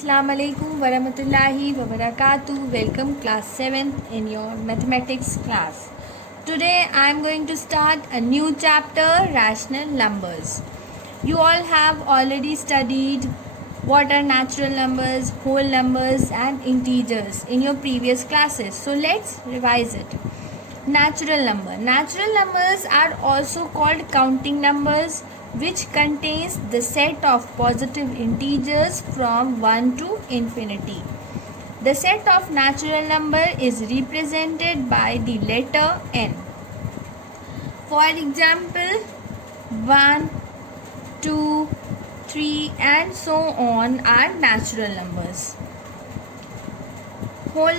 Assalamu alaikum warahmatullahi wabarakatuh. Welcome class 7th in your mathematics class. Today I am going to start a new chapter, rational numbers. You all have already studied what are natural numbers, whole numbers and integers in your previous classes. So let's revise it. Natural number. Natural numbers are also called counting numbers, which contains the set of positive integers from 1 to infinity. The set of natural number is represented by the letter n. For example, 1, 2, 3 and so on are natural numbers. Whole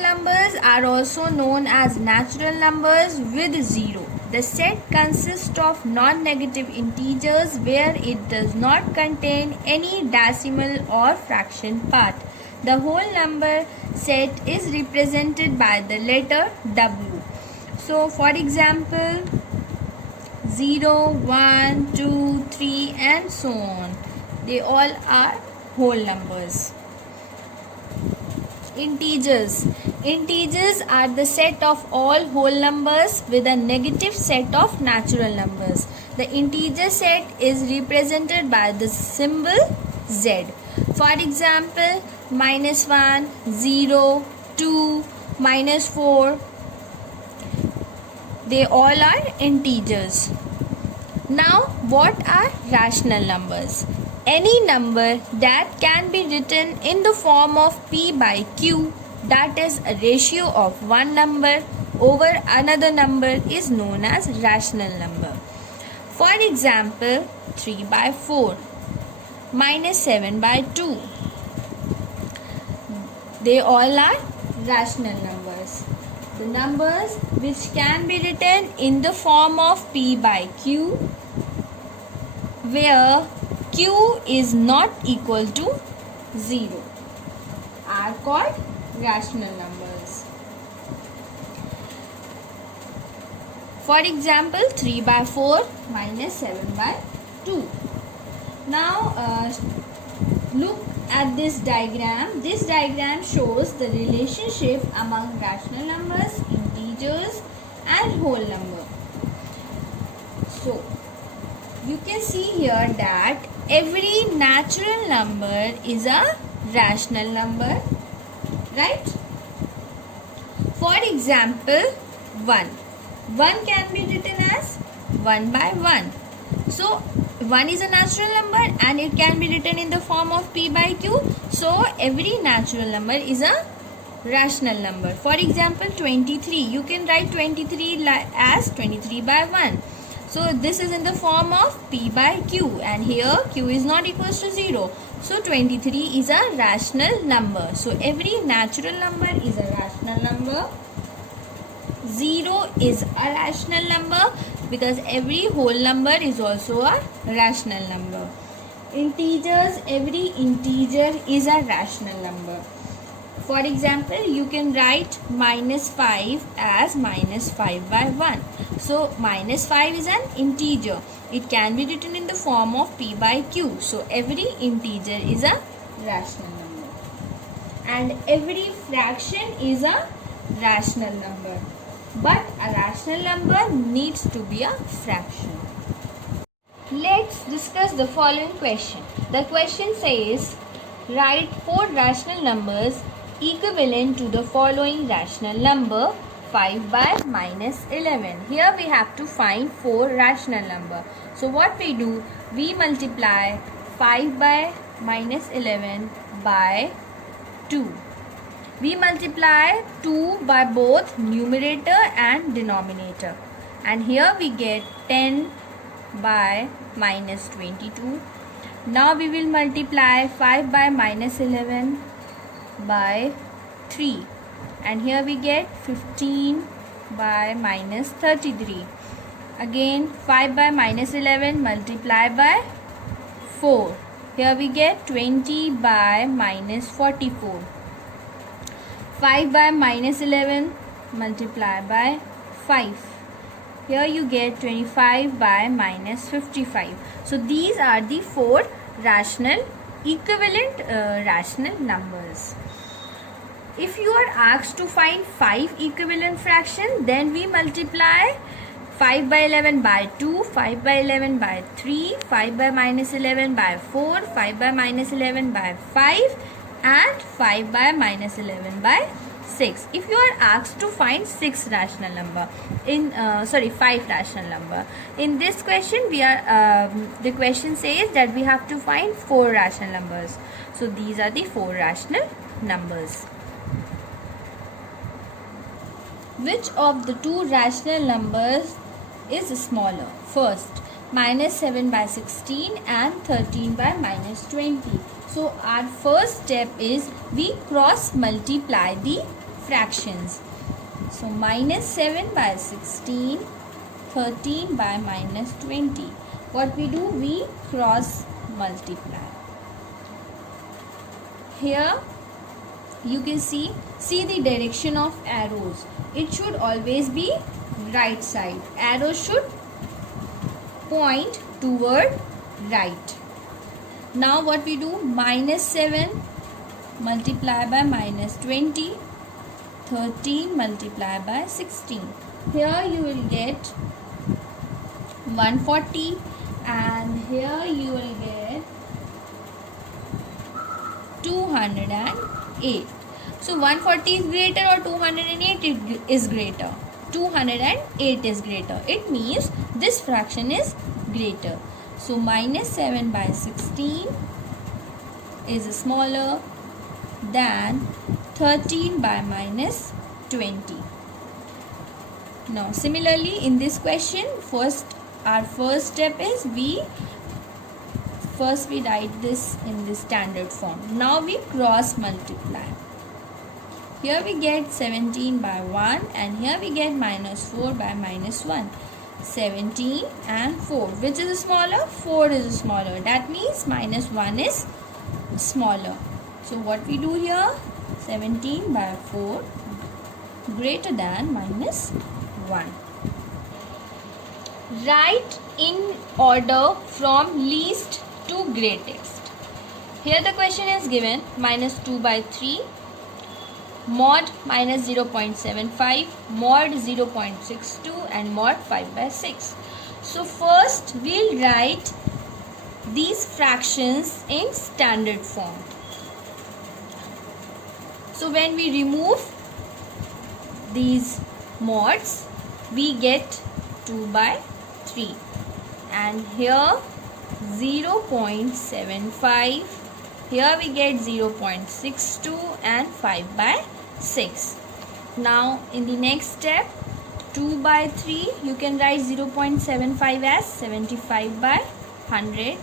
numbers are also known as natural numbers with 0. The set consists of non-negative integers where it does not contain any decimal or fraction part. The whole number set is represented by the letter W. So for example, 0, 1, 2, 3 and so on. They all are whole numbers. Integers are the set of all whole numbers with a negative set of natural numbers. The integer set is represented by the symbol Z. For example, -1, 0, 2, -4. They all are integers. Now, what are rational numbers? Any number that can be written in the form of P by Q, that is a ratio of one number over another number, is known as rational number. For example, 3 by 4, -7 by 2. They all are rational numbers. The numbers which can be written in the form of P by Q, where Q is not equal to 0, are called rational numbers. For example, 3 by 4 -7 by 2. Now look at this diagram. This diagram shows the relationship among rational numbers, integers and whole number. So you can see here that every natural number is a rational number, right? For example, 1. 1 can be written as 1 by 1. So 1 is a natural number and it can be written in the form of P by Q. So every natural number is a rational number. For example, 23. You can write 23 as 23 by 1. So this is in the form of P by Q and here Q is not equal to 0. So 23 is a rational number. So every natural number is a rational number. 0 is a rational number because every whole number is also a rational number. Integers, every integer is a rational number. For example, you can write -5 as -5 by 1. So -5 is an integer. It can be written in the form of P by Q. So every integer is a rational number. And every fraction is a rational number. But a rational number needs to be a fraction. Let's discuss the following question. The question says, write 4 rational numbers equivalent to the following rational number, 5 by -11. Here we have to find 4 rational number. So what we do, we multiply 5 by -11 by 2. We multiply 2 by both numerator and denominator. And here we get 10 by -22. Now we will multiply 5 by -11 by 3. And here we get 15 by -33. Again 5 by -11 multiplied by 4. Here we get 20 by -44. 5 by -11 multiplied by 5. Here you get 25 by -55. So these are the 4 rational equivalent rational numbers. If you are asked to find 5 equivalent fractions, then we multiply 5 by 11 by 2, 5 by 11 by 3, 5 by minus 11 by 4, 5 by minus 11 by 5 and 5 by minus 11 by 6. If you are asked to find 6 rational number in 5 rational number, in this question we are the question says that we have to find 4 rational numbers. So these are the 4 rational numbers. Which of the 2 rational numbers is smaller? First, minus 7 by 16 and 13 by minus 20. So our first step is we cross multiply the fractions. So minus 7 by 16, 13 by minus 20. What we do? We cross multiply. Here you can see the direction of arrows. It should always be right side. Arrow should point toward right. Now what we do? Minus 7 multiply by minus 20, 13 multiply by 16. Here you will get 140 and here you will get 208. So 140 is greater or 208 is greater? 208 is greater. It means this fraction is greater. So minus 7 by 16 is smaller than 13 by minus 20. Now similarly in this question, our first step is we write this in the standard form. Now we cross multiply. Here we get 17 by 1 and here we get minus 4 by minus 1. 17 and 4. Which is smaller? 4 is smaller. That means minus 1 is smaller. So what we do here? 17 by 4 greater than minus 1. Write in order from least to greatest. Here the question is given minus 2 by 3, mod minus 0.75, mod 0.62 and mod 5 by 6. So first we'll write these fractions in standard form. So when we remove these mods, we get 2 by 3 and here 0.75, here we get 0.62 and 5 by 6. Now in the next step, 2 by 3 you can write 0.75 as 75 by 100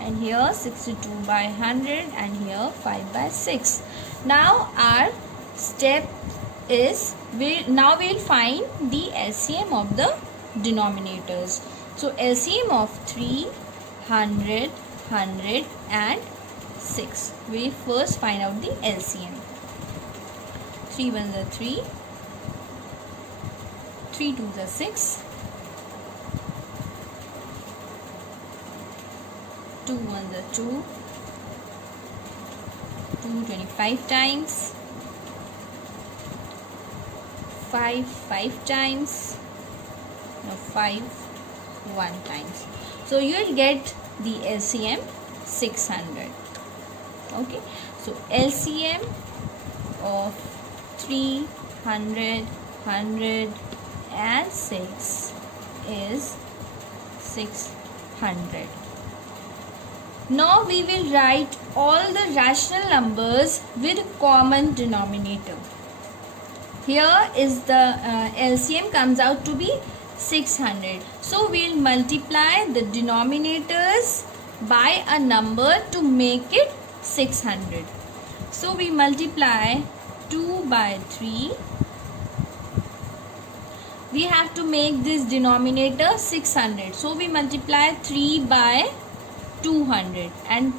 and here 62 by 100 and here 5 by 6. Now our step is we'll find the LCM of the denominators. So LCM of 3, 100, 100 and 6. We'll first find out the LCM. 3 1s are 3, 3 2s are 6, 2 1s are 2, 2 25 times, 5 5 times, no 5 1 times. So you will get the LCM 600. Okay, so LCM of 300, 100 and 6 is 600. Now we will write all the rational numbers with common denominator. Here is the LCM comes out to be 600. So we'll multiply the denominators by a number to make it 600. So we multiply 2 by 3. We have to make this denominator 600. So we multiply 3 by 200 and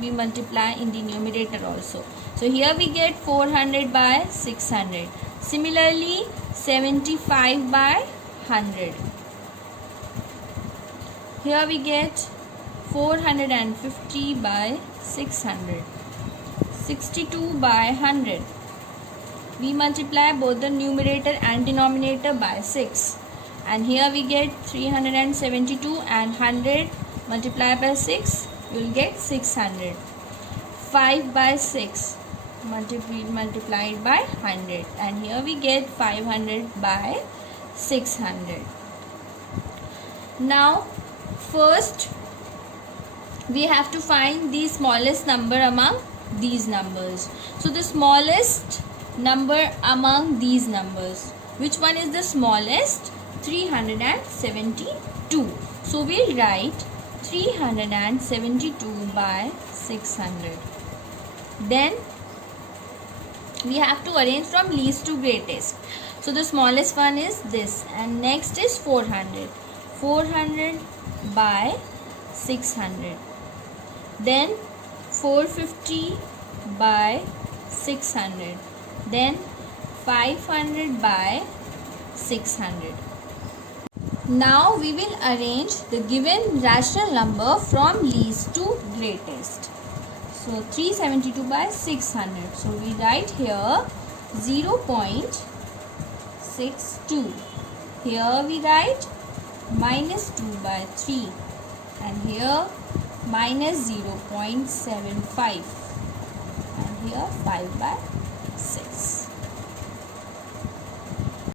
we multiply in the numerator also. So here we get 400 by 600. Similarly 75 by 100. Here we get 450 by 600. 62 by 100. We multiply both the numerator and denominator by 6. And here we get 372 and 100 multiplied by 6. You will get 600. 5 by 6 multiplied by 100. And here we get 500 by 600. Now first we have to find the smallest number among these numbers. So the smallest number among these numbers, which one is the smallest? 372. So we'll write 372 by 600. Then we have to arrange from least to greatest. So the smallest one is this, and next is 400. 400 by 600. Then 450 by 600. Then 500 by 600. Now we will arrange the given rational number from least to greatest. So 372 by 600. So we write here 0.62. Here we write minus 2 by 3. And here minus 0.75. And here 5 by 6.